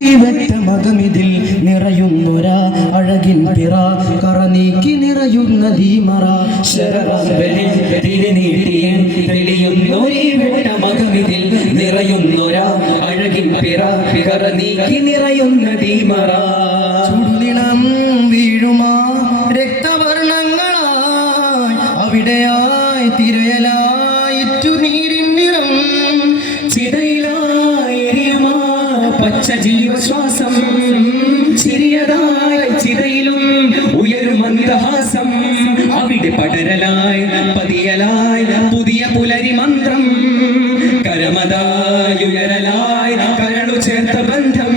മകമിതിൽ നിറയുന്നൊരാ അഴകിൻ പിറ കറനീക്കി നിറയുന്ന ദീമറ മകമിതിൽ നിറയുന്നൊരാ അഴകിൻ പിറ കറനീക്കി നിറയുന്ന ദീമറ ചുടുനിണം വീഴുമാ രക്തവർണ്ണങ്ങളായി അവിടെയായി തിരയലായിട്ടു നീരിൻ നിറം ചിതയിലായി എരിയുമാ പച്ച ജീവശ്വാസം ചിരിയതായി ചിതയിലും ഉയരും മന്ദഹാസം അവിടെ പടരലായി പതിയലായി പുതിയ പുലരി മന്ത്രം കരമതായി ഉയരലായി കരളു ചേർത്ത ബന്ധം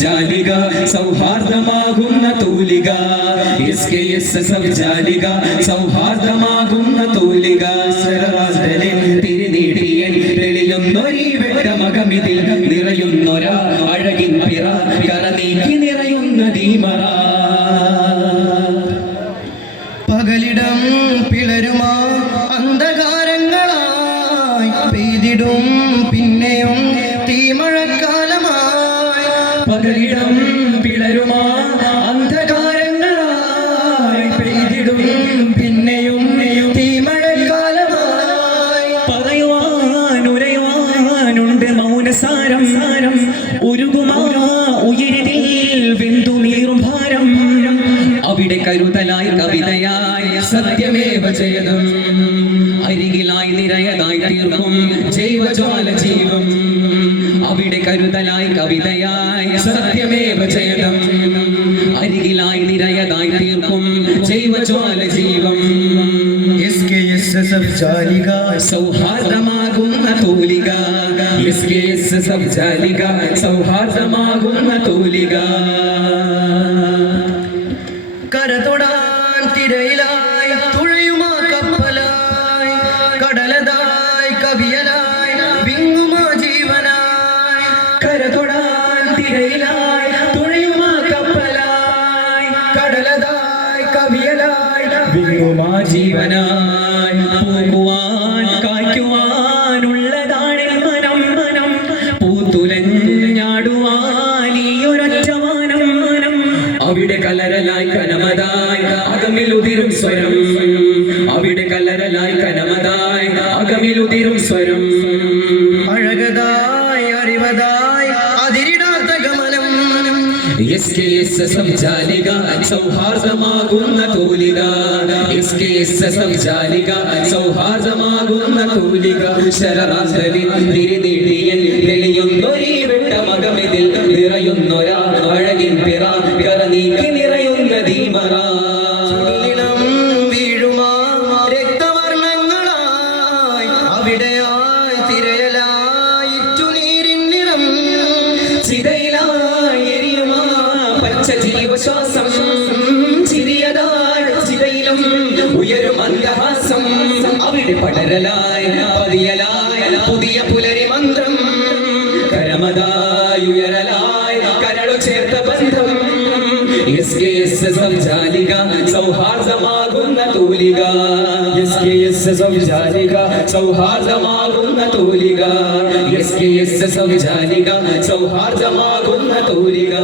ജാലിക സൗഹാർദ്ദമാകുന്ന തൂലിക ജാലിക സൗഹാർദ്ദമാകുന്ന തൂലിക തിരിനീട്ടിയൻ തെളിയുന്നൊരീ വെട്ടമകമിതിൽ നിറയുന്നൊരാ അഴകിൻ പിറ കറനീക്കി നിറയുന്ന ദീമറ പകലിടം പിളരുമാ അന്ധകാരങ്ങളായി പെയ്തിടും പിന്നെയും തീമഴക്കാലമായി പകലിടം പിളരുമാ അന്ധകാരങ്ങളായി പെയ്തിടും പിന്നെയും തീമഴക്കാലമായി പറയുവാനുരയുവാനുണ്ട് മൗനസാരം ഉരുകുമാ ഉയരിതിൽ വെന്തുനീറും ഭാരം അവിടെ കരുതലായി കവിതയായി സത്യമേവ ജയതം അരികിലായി നിരയതായി തീർക്കും ജൈവജ്വാല ജീവം അവിടെ കരുതലായി കവിതയായി സത്യമേവ ജയതം അരികിലായി നിരയതായി തീർക്കും ജൈവജ്വാല ജീവം സൗഹാർദ്ദമാകുന്ന തൂലിക സൗഹാർദ്ദമാകുന്ന തൂലിക കരതൊടാൻ തിരയിലായി തുഴയുമാ കപ്പലായി കടലതായി കവിയലായി വിങ്ങുമാ ജീവനായി കരതൊടാൻ തിരയിലായി തുഴയുമാ കപ്പലായി കടലതായി കവിയലായി വിങ്ങുമാ ജീവനായി പൂക്കുവാൻ കായ്ക്കുവാനുള്ളതാണിൽ മനം പൂത്തുലഞ്ഞാടുവാൻ ഈ ഒരൊറ്റ മാനം അവിടെ കലരലായി കനമതായി അകമിലുതിരും സ്വരം അവിടെ കലരലായി കനമതായി അകമിലുതിരും സ്വരം അഴകതായി അറിവതായി അതിരിടാത്ത ഗമനം ജാലിക സൗഹാർദ്ദമാകുന്ന തൂലിക ജാലിക സൗഹാർദ്ദമാകുന്ന തൂലിക ശരറാന്തലിൽ തിരിനീട്ടിയൻ തെളിയുന്നൊരീ വെട്ടമകമിതിൽ നിറയുന്നൊരാ അഴകിൻ പിറ കറനീക്കി നിറയുന്ന ദീമറ വീഴുമാ രക്തവർണ്ണങ്ങളായി അവിടെയായി തിരയലായിട്ടു നീരിൻ നിറം ചിതയിലായി എരിയുമാ പച്ച ജീവശ്വാസം ചിരിയതായി ചിതയിലും ഉയരും മന്ദഹാസം അവിടെ പടരലായി പതിയലായി പുതിയ പുലരി മന്ത്രം കരമതായി ഉയരലായി കരളു ചേർത്ത ബന്ധം ജാലിക സൗഹാർദ്ദമാകുന്ന തൂലിക ജാലിക സൗഹാർദ്ദമാകുന്ന തൂലിക ജാലിക സൗഹാർദ്ദമാകുന്ന തൂലിക